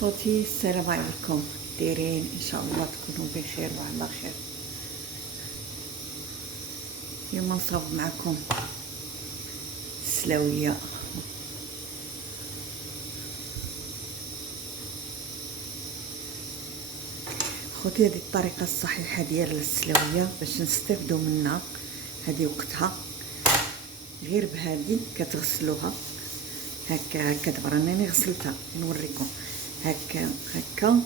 خوتي السلام عليكم، دايرين ان شاء الله تكونوا بخير وعلى خير. اليوم نصاوب معكم السلاويه. خوتي هذه الطريقه الصحيحه ديال السلاويه باش نستافدوا منها. هذه وقتها غير بهذه كتغسلوها هكا دابا راني غسلتها نوريكم هكا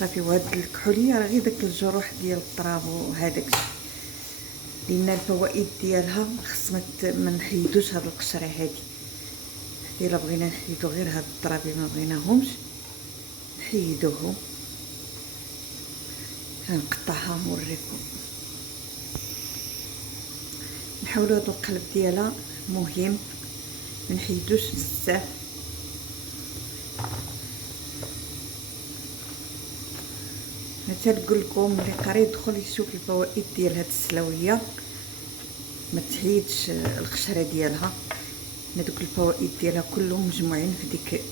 صافي. وهاد الكحوليه راه غير داك الجروح ديال الطراب وهذاك، لان الفوائد ديالها خص ما نحيدوش هاد القشره هادي. الا بغينا نحيدو غير هاد الطرابي ما بغيناهمش نحيدوهم. هنقطعها نوريكم. نحاولوا هاد القلب ديالها مهم ما نحيدوش بزاف. مثلا نقول لكم اللي قاري يدخل يشوف الفوائد ديال هاد السلاويه ما تحيدش القشره ديالها. هذوك الفوائد ديالها كلهم مجموعين في ديك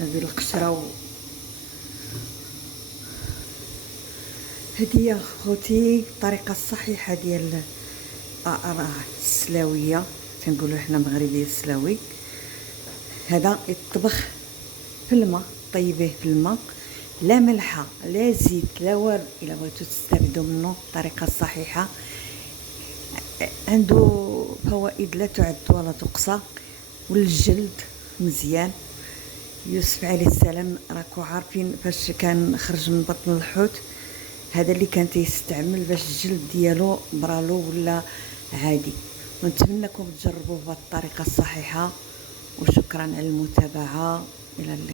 القشره. هذه يا خوتي الطريقه الصحيحه ديال السلاويه، تنقولوا حنا مغربيه السلاوي. هذا يطبخ في الماء، طيبيه في الماء، لا ملحه لا زيت لا والو. الا بغيتو تستافدوا منه الطريقه الصحيحه، عنده فوائد لا تعد ولا تقصى. والجلد مزيان. يوسف عليه السلام راكو عارفين فاش كان خرج من بطن الحوت، هذا اللي كان تيستعمل باش الجلد ديالو برالو ولا عادي. ونتمنىكم تجربوه بهذه الطريقه الصحيحه. وشكرا على المتابعه. الى اللقاء.